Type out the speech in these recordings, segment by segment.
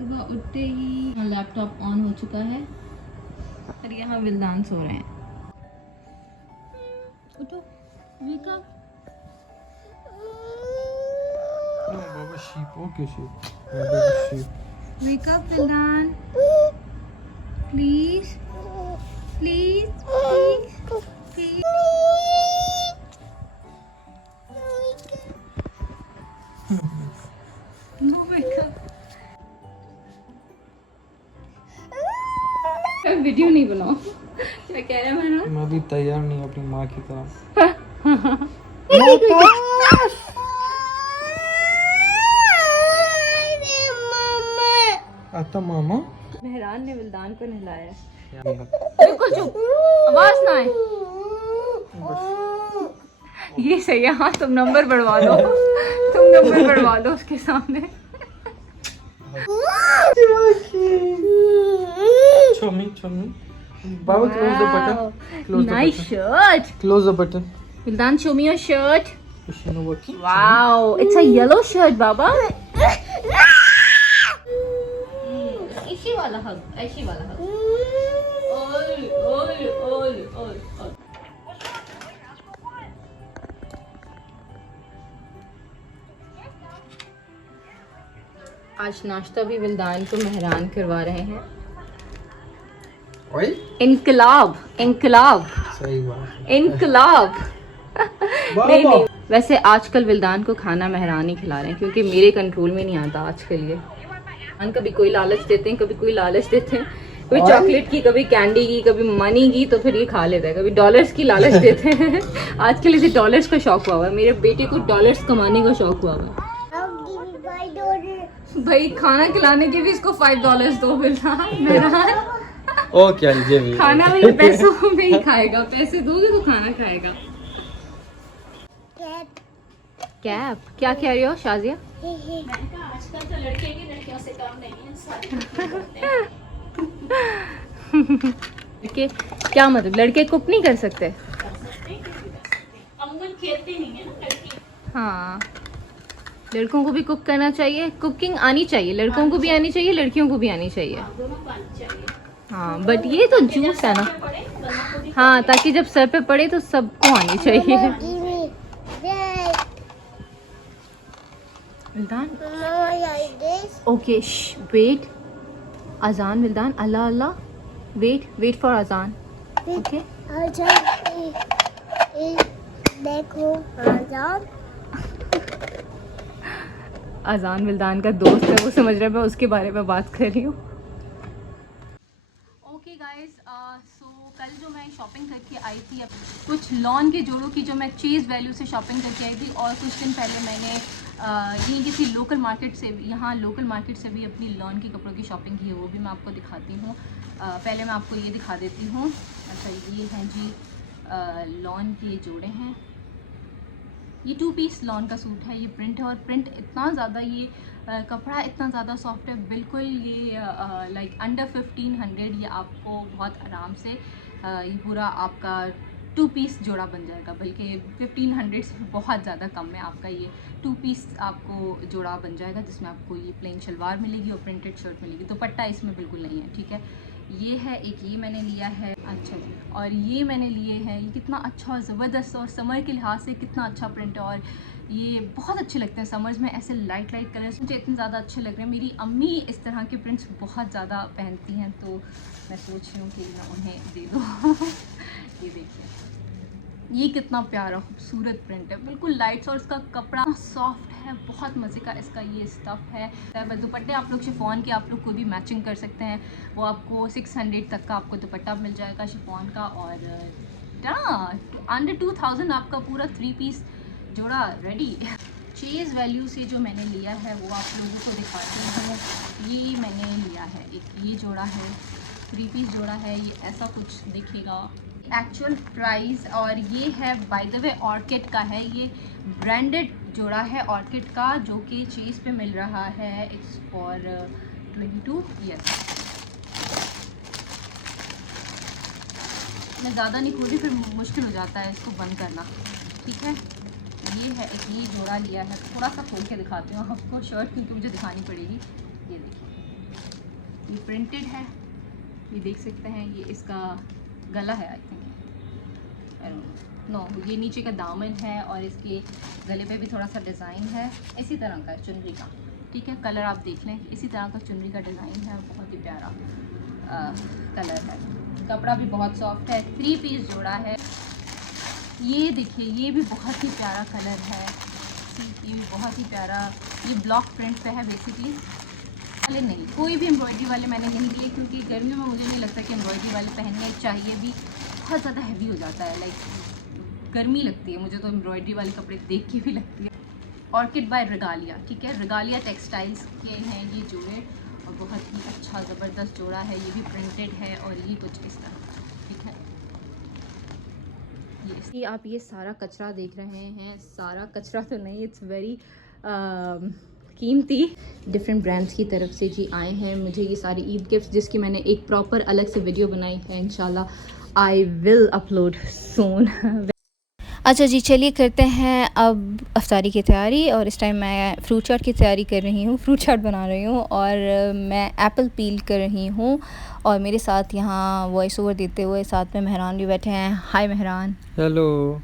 सुबह उठते ही laptop on हो चुका है और यहाँ विल्दान सो रहे हैं। उठो, wake up. No, Baba sheep. Okay, sheep. My baby sheep. Wake up, Vildan. Please. Please. Please. Please. No, wake up. Video नहीं बनाओ। क्या कह रहे हैं? मैं भी तैयार नहीं अपनी माँ की तरह। आता मामा। मेहरान ने विल्दान को नहलाया। बस। बिल्कुल चुप, आवाज ना आए। ये सही है। हाँ, तुम नंबर बढ़वा लो। तुम नंबर बढ़वा लो उसके सामने। Chummy, chummy. Baba, close the button. Close Nice the button. shirt. Close the button. Vildan, show me your shirt. Is she not working? Wow, it's a yellow shirt, Baba. ऐसी वाला hug, ऐसी वाला hug. ओल. आज नाश्ता भी विल्दान को मेहरान करवा रहे हैं। Oi? इनकलाब। सही बात। इनकलाब। बाबा। नहीं, वैसे आजकल विल्दान को खाना मेहरान ही खिला रहे हैं क्योंकि मेरे कंट्रोल में नहीं आता आजकल ये। कभी कोई लालच देते हैं, कभी कोई लालच देते हैं, कभी चॉकलेट की, कभी कैंडी की, कभी मनी की, तो फिर ये खा लेता है। कभी डॉलर्स की लालच देते हैं। आजकल इसे डॉलर्स का शौक हुआ है। मेरे बेटे को डॉलर्स कमाने का शौक हुआ है। भाई खाना खिलाने के भी इसको $5 दो मेहरान। ओ क्या लीजिए भी। खाना भी पैसों में ही खाएगा। पैसे दोगे तो खाना खाएगा। कैप क्या कह रही हो शाजिया? आजकल तो लड़के भी लड़कियों से कम नहीं है। लड़के क्या मतलब? लड़के कुक नहीं कर सकते? अमूल खेलते नहीं है ना लड़के। हाँ, लड़कों को भी कुक करना चाहिए। कुकिंग आनी चाहिए, लड़कों को भी आनी चाहिए, लड़कियों को भी आनी चाहिए। हाँ, बट ये तो जूस है ना। हाँ, ताकि जब सर पे पड़े तो सबको आनी चाहिए। विल्दान, ओके, वेट। अजान विल्दान, अल्लाह अल्लाह। वेट फॉर अजान। ओके, देखो अजान विल्दान का दोस्त है, वो समझ रहा है मैं उसके बारे में बात कर रही हूँ। ओके गाइस, सो कल जो मैं शॉपिंग करके आई थी, कुछ लॉन के जोड़ों की जो मैं चीज़ वैल्यू से शॉपिंग करके आई थी, और कुछ दिन पहले मैंने यहीं किसी लोकल मार्केट से, यहाँ लोकल मार्केट से भी अपनी लॉन के कपड़ों की शॉपिंग की है, वो भी मैं आपको दिखाती हूँ। पहले मैं आपको ये दिखा देती हूँ। अच्छा, ये हैं जी लॉन के जोड़े हैं। ये 2 पीस लॉन का सूट है। ये प्रिंट है और प्रिंट इतना ज़्यादा, ये कपड़ा इतना ज़्यादा सॉफ्ट है, बिल्कुल ये लाइक अंडर 1500 ये आपको बहुत आराम से ये पूरा आपका 2 पीस जोड़ा बन जाएगा। बल्कि 1500 से बहुत ज़्यादा कम में आपका ये 2 पीस आपको जोड़ा बन जाएगा, जिसमें आपको ये प्लेन शलवार मिलेगी और प्रिंटेड शर्ट मिलेगी। दुपट्टा इसमें बिल्कुल नहीं है, ठीक है। ये है एक, ये मैंने लिया है। अच्छा जी, और ये मैंने लिए हैं। ये कितना अच्छा और ज़बरदस्त, और समर के लिहाज से कितना अच्छा प्रिंट है, और ये बहुत अच्छे लगते हैं समर्स में। ऐसे लाइट कलर्स मुझे इतने ज़्यादा अच्छे लग रहे हैं। मेरी अम्मी इस तरह के प्रिंट्स बहुत ज़्यादा पहनती हैं, तो मैं सोच रही हूँ कि मैं उन्हें दे दूँ। ये देखिए, ये कितना प्यारा खूबसूरत प्रिंट है, बिल्कुल लाइट्स, और इसका कपड़ा सॉफ्ट है, बहुत मज़े का इसका ये स्टफ़ है। दुपट्टे आप लोग शिफॉन के आप लोग कोई भी मैचिंग कर सकते हैं, वो आपको 600 तक का आपको दुपट्टा मिल जाएगा शिफॉन का, और अंडर 2000 आपका पूरा 3 पीस जोड़ा रेडी। चीज़ वैल्यू से जो मैंने लिया है वो आप लोगों को दिखाती हूँ। ये मैंने लिया है एक, ये जोड़ा है 3 पीस जोड़ा है, ये ऐसा कुछ दिखेगा एक्चुअल प्राइस। और ये है बाय द वे ऑर्किड का है, ये ब्रांडेड जोड़ा है ऑर्किड का, जो कि चीज़ पे मिल रहा है। It's for 22 years. मैं ज़्यादा नहीं खोली, फिर मुश्किल हो जाता है इसको बंद करना, ठीक है। ये है एक, ये जोड़ा लिया है। थोड़ा सा खोल के दिखाती हूँ आपको शर्ट, क्योंकि मुझे दिखानी पड़ेगी। ये देखिए, ये प्रिंटेड है, ये देख सकते हैं। ये इसका गला है, आई थिंक नो, ये नीचे का दामन है और इसके गले पे भी थोड़ा सा डिज़ाइन है। इसी तरह का चुनरी का, ठीक है, कलर आप देख लें, इसी तरह का चुनरी का डिज़ाइन है, बहुत ही प्यारा कलर है। कपड़ा भी बहुत सॉफ्ट है, 3 पीस जोड़ा है। ये देखिए, ये भी बहुत ही प्यारा कलर है, ये भी बहुत ही प्यारा। ये ब्लॉक प्रिंट पे है बेसिकली। वाले नहीं, कोई भी एम्ब्रॉयडरी वाले मैंने नहीं लिए, क्योंकि गर्मियों में मुझे नहीं लगता कि एम्ब्रॉयडरी वाले पहनने चाहिए भी, बहुत ज़्यादा हैवी हो जाता है, लाइक गर्मी लगती है मुझे तो एम्ब्रॉयडरी वाले कपड़े देख के भी लगती है। ऑर्किड बाय रेगालिया, ठीक है, रेगालिया टेक्सटाइल्स के हैं ये जोड़े, और बहुत ही अच्छा ज़बरदस्त जोड़ा है। ये भी प्रिंटेड है और ये कुछ इस तरह, ठीक है। ये आप ये सारा कचरा देख रहे हैं, सारा कचरा तो नहीं, इट्स वेरी कीमती डिफरेंट ब्रांड्स की तरफ से जी आए हैं मुझे ये सारी ईद गिफ्ट, जिसकी मैंने एक प्रॉपर अलग से वीडियो बनाई है। इंशाल्लाह आई विल अपलोड सून। अच्छा जी, चलिए करते हैं अब अफ्तारी की तैयारी। और इस टाइम मैं फ्रूट चाट की तैयारी कर रही हूँ, फ्रूट चाट बना रही हूँ, और मैं एप्पल पील कर रही हूँ। और मेरे साथ यहाँ वॉइस ओवर देते हुए साथ में मेहरान भी बैठे हैं। हाय मेहरान। हेलो।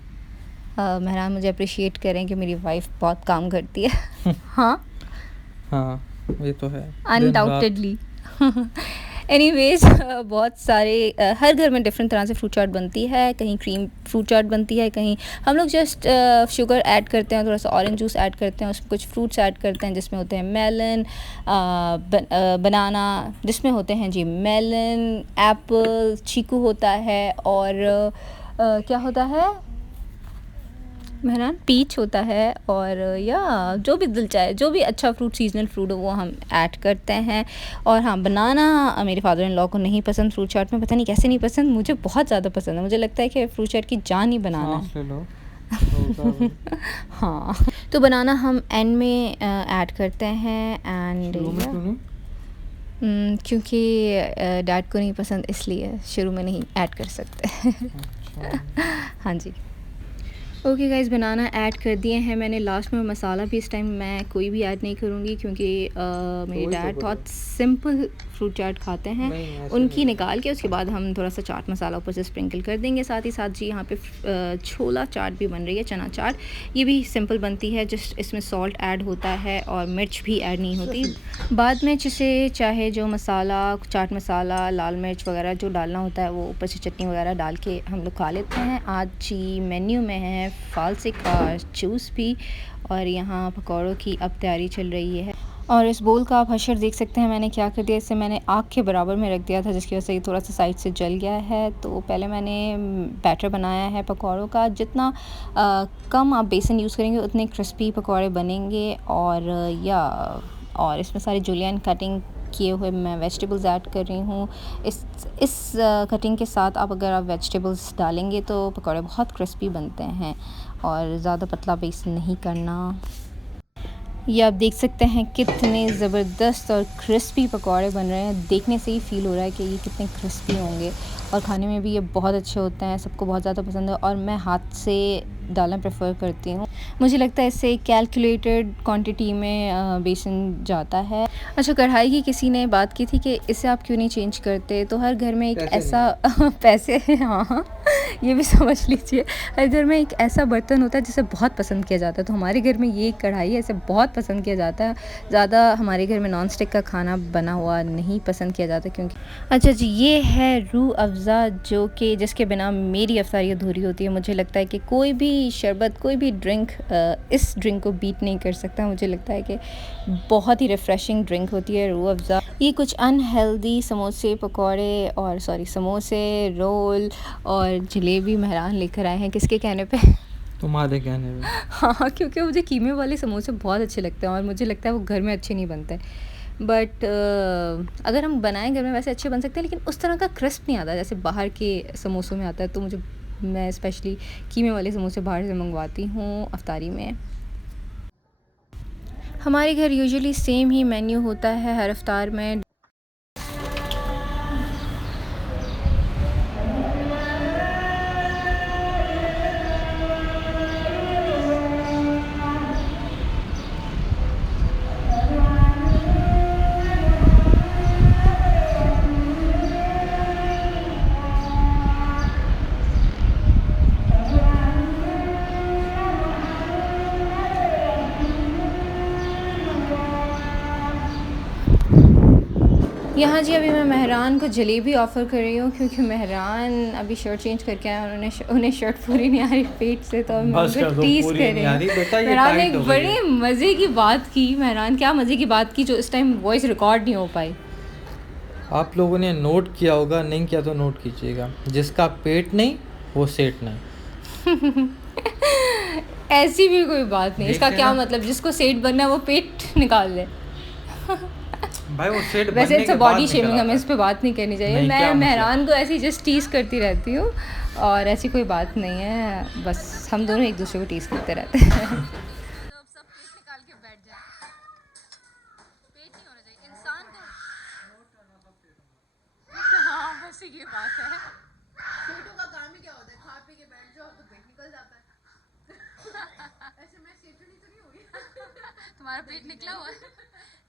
मेहरान मुझे अप्रिशिएट करें कि मेरी वाइफ बहुत काम करती है। हाँ हाँ, ये तो है, अनडाउटेडली। एनीवेज, बहुत सारे हर घर में डिफरेंट तरह से फ्रूट चाट बनती है। कहीं क्रीम फ्रूट चाट बनती है, कहीं हम लोग जस्ट शुगर ऐड करते हैं, थोड़ा सा ऑरेंज जूस ऐड करते हैं, उसमें कुछ फ्रूट्स ऐड करते हैं जिसमें होते हैं मेलन, बनाना, जिसमें होते हैं जी मेलन, एप्पल, चीकू होता है, और क्या होता है मेहरान, पीच होता है, और या जो भी दिल चाहे, जो भी अच्छा फ्रूट, सीजनल फ्रूट हो वो हम ऐड करते हैं। और हाँ, बनाना मेरे फादर इन लॉ को नहीं पसंद फ्रूट चाट में, पता नहीं कैसे नहीं पसंद, मुझे बहुत ज़्यादा पसंद है। मुझे लगता है कि फ्रूट चाट की जान ही बनाना है। हाँ, तो बनाना हम एंड में ऐड करते हैं। एंड क्योंकि डैड को नहीं पसंद, इसलिए शुरू में नहीं ऐड कर सकते। हाँ जी, ओके गाइस, बनाना ऐड कर दिए हैं मैंने। लास्ट में मसाला भी इस टाइम मैं कोई भी ऐड नहीं करूँगी, क्योंकि मेरे डैड बहुत सिंपल फ्रूट चाट खाते हैं। उनकी निकाल के उसके बाद हम थोड़ा सा चाट मसाला ऊपर से स्प्रिंकल कर देंगे। साथ ही साथ जी यहाँ पे छोला चाट भी बन रही है, चना चाट, ये भी सिंपल बनती है, जस्ट इसमें सॉल्ट ऐड होता है और मिर्च भी ऐड नहीं होती। बाद में जिसे चाहे जो मसाला, चाट मसाला, लाल मिर्च वगैरह जो डालना होता है वो ऊपर से चटनी वगैरह डाल के हम लोग खा लेते हैं। आज जी मेन्यू में है फालसे का जूस भी, और यहाँ पकौड़ों की अब तैयारी चल रही है। और इस बोल का आप हशर देख सकते हैं, मैंने क्या कर दिया, इसे मैंने आग के बराबर में रख दिया था, जिसकी वजह से ये थोड़ा सा साइड से जल गया है। तो पहले मैंने बैटर बनाया है पकौड़ों का, जितना कम आप बेसन यूज़ करेंगे उतने क्रिस्पी पकौड़े बनेंगे। और इसमें सारी जुलियन कटिंग किए हुए मैं वेजिटेबल्स ऐड कर रही हूँ। इस कटिंग के साथ अगर आप वेजिटेबल्स डालेंगे तो पकौड़े बहुत क्रिस्पी बनते हैं, और ज़्यादा पतला बेस नहीं करना। ये आप देख सकते हैं कितने ज़बरदस्त और क्रिस्पी पकौड़े बन रहे हैं, देखने से ही फ़ील हो रहा है कि ये कितने क्रिस्पी होंगे, और खाने में भी ये बहुत अच्छे होते हैं, सबको बहुत ज़्यादा पसंद है। और मैं हाथ से डालना प्रेफर करती हूँ, मुझे लगता है इससे कैलकुलेटेड क्वांटिटी में बेसन जाता है। अच्छा, कढ़ाई की किसी ने बात की थी कि इसे आप क्यों नहीं चेंज करते, तो हर घर में एक ऐसा पैसे हाँ ये भी समझ लीजिए, हर घर में एक ऐसा बर्तन होता है जिसे बहुत पसंद किया जाता है। तो हमारे घर में ये कढ़ाई है, इसे बहुत पसंद किया जाता है। ज़्यादा हमारे घर में नॉन स्टिक का खाना बना हुआ नहीं पसंद किया जाता, क्योंकि अच्छा जी, ये है रूह अफ़ज़ा, जो कि जिसके बिना मेरी अफ्तारी अधूरी होती है। मुझे लगता है कि कोई भी शरबत, कोई भी ड्रिंक इस ड्रिंक को बीट नहीं कर सकता। मुझे लगता है कि बहुत ही रिफ़्रेशिंग ड्रिंक होती है रूह अफ़ज़ा। ये कुछ अनहेल्दी समोसे, पकौड़े, और समोसे, रोल और जलेबी मेहरान लेकर आए हैं। किसके कहने पे? तुम्हारे कहने पे। हाँ, क्योंकि मुझे कीमे वाले समोसे बहुत अच्छे लगते हैं, और मुझे लगता है वो घर में अच्छे नहीं बनते। बट अगर हम बनाएं घर में वैसे अच्छे बन सकते हैं, लेकिन उस तरह का क्रिस्प नहीं आता जैसे बाहर के समोसों में आता है। तो मैं स्पेशली कीमे वाले समोसे बाहर से मंगवाती हूँ अफ्तारी में। हमारे घर यूजुअली सेम ही मेन्यू होता है हर अफ्तार में। यहाँ जी अभी मैं मेहरान को जलेबी ऑफ़र कर रही हूँ क्योंकि मेहरान अभी शर्ट चेंज करके आए और उन्हें शर्ट पूरी नहीं आ रही पेट से, तो मैं बस कर उनको दो, टीज़ पूरी कर नहीं आ रही रही बेटा, हूँ। ये मेहरान ने टाइट एक हो गई बड़ी है। मज़े की बात की। मेहरान क्या मज़े की बात की जो इस टाइम वॉइस रिकॉर्ड नहीं हो पाई। आप लोगों ने नोट किया होगा, नहीं किया तो नोट कीजिएगा। जिसका पेट नहीं वो सेठ नहीं। ऐसी भी कोई बात नहीं, इसका देखते क्या ना। मतलब जिसको सेठ बनना है वो पेट निकाल ले। भाई वो सेठ वैसे बनने इट्स अ के बाद बॉडी निकल शेमिंग, आता हमें है। इस पे बात नहीं करनी चाहिए। नहीं, मैं क्या मतलब? मेहरान को ऐसी जस्ट टीज़ करती रहती हूँ और ऐसी कोई बात नहीं है, बस हम दोनों एक दूसरे को टीज़ करते रहते हैं। सब पेट निकाल के बैठ जाए, पेट नहीं होना चाहिए इंसान को। हाँ बस ये बात है। पेटों का काम ही क्या होता है, खा पी के बैठ जाओ तो पेट निकल जाता है। ऐसे मैं सेठनी तो नहीं हुई। तुम्हारा पेट निकला हुआ है,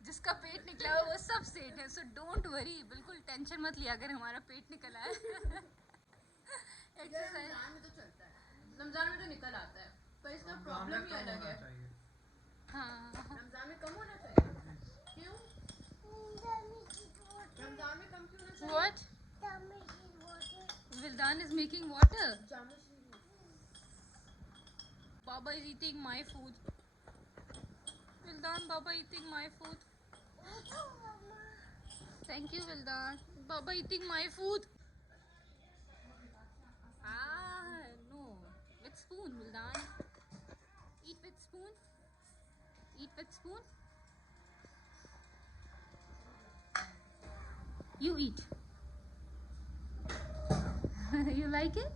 जिसका पेट निकला हुआ है वो सब सेठ है, सो डोंट वरी, बिल्कुल टेंशन मत लिया अगर हमारा पेट निकला है। रमजान में तो चलता है, रमजान में तो निकल आता है, पर इसका प्रॉब्लम ही अलग है। हाँ रमजान में कम होना चाहिए। क्यों? रमजान में कम क्यों होना चाहिए? What? Vildan is making water. Baba is eating my food. Vildan, Baba eating my food. Thank you, Vildan. Baba eating my food. No. With spoon, Vildan. Eat with spoon. Eat with spoon. You eat. You like it?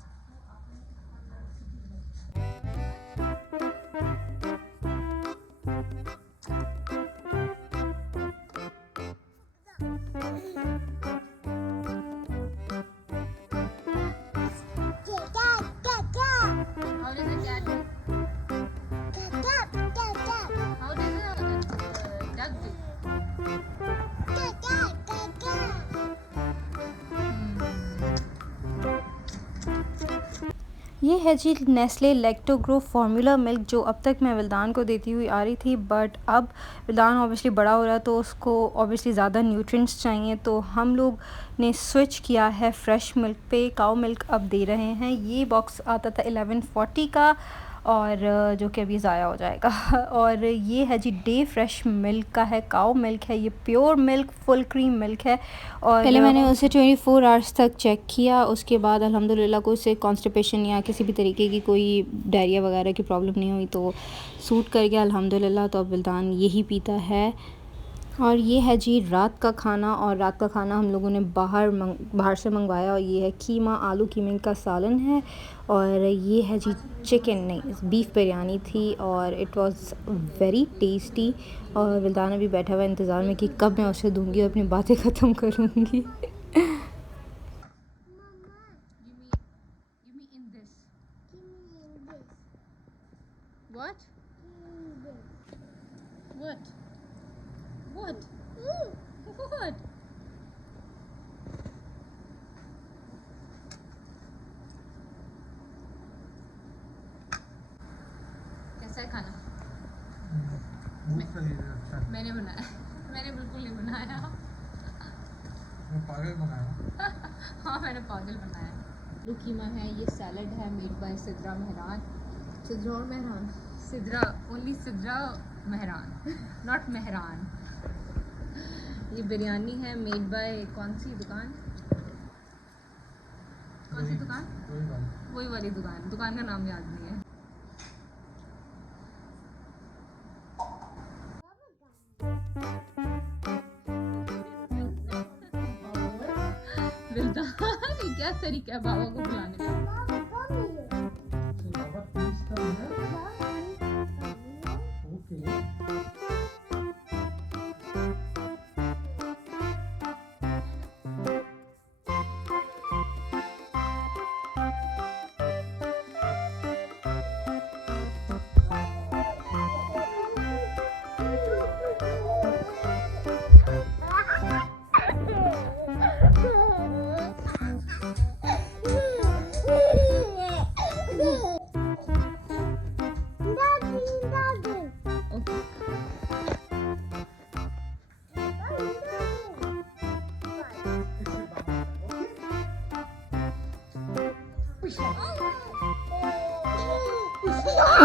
How does a cat do? How does a duck do? ये है जी Nestle लैक्टोग्रो formula milk, जो अब तक मैं विल्दान को देती हुई आ रही थी, बट अब विल्दान ऑब्वियसली बड़ा हो रहा है तो उसको ऑब्वियसली ज़्यादा न्यूट्रिएंट्स चाहिए, तो हम लोग ने स्विच किया है फ्रेश मिल्क पे। काऊ मिल्क अब दे रहे हैं। ये बॉक्स आता था 1140 का और जो कि अभी ज़ाया हो जाएगा। और ये है जी डे फ्रेश मिल्क का है, काऊ मिल्क है, ये pure milk full cream milk है। और पहले मैंने उसे 24 आवर्स तक चेक किया, उसके बाद अल्हम्दुलिल्लाह कोई से कॉन्स्टिपेशन या किसी भी तरीके की कोई डायरिया वगैरह की प्रॉब्लम नहीं हुई, तो सूट कर गया अल्हम्दुलिल्लाह। तो अब विल्दान यही पीता है। और ये है जी रात का खाना, और रात का खाना हम लोगों ने बाहर से मंगवाया, और ये है कीमा, आलू कीमे का सालन है, और ये है जी चिकन नहीं बीफ बिरयानी थी, और इट वाज वेरी टेस्टी। और विल्दान अभी बैठा हुआ इंतज़ार में कि कब मैं उसे दूंगी और अपनी बातें ख़त्म करूँगी। What? What? कैसा है खाना? मैंने बनाया। मैंने बिल्कुल नहीं बनाया। पागल बनाया। हाँ मैंने पागल बनाया। आलू कीमा है, ये सैलड है मेड बाय सिद्रा मेहरान। सिद्रा और मेहरान। Sidra, only Sidra Mehran, not Mehran. ये बिरयानी है मेड बाय कौन सी दुकान? कौन सी दुकान? वही वाली दुकान, दुकान का नाम याद नहीं है। विल्दान, ये क्या तरीका है बाबा को बुलाने का?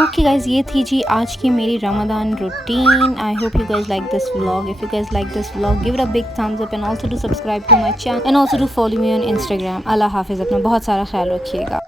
ओके गाइज, ये थी जी आज की मेरी Ramzan routine. I hope you guys like this vlog. If you guys like this vlog, give it a big thumbs up and also to subscribe to my channel and also to follow me on Instagram. Allah हाफिज़, अपना बहुत सारा ख्याल रखिएगा।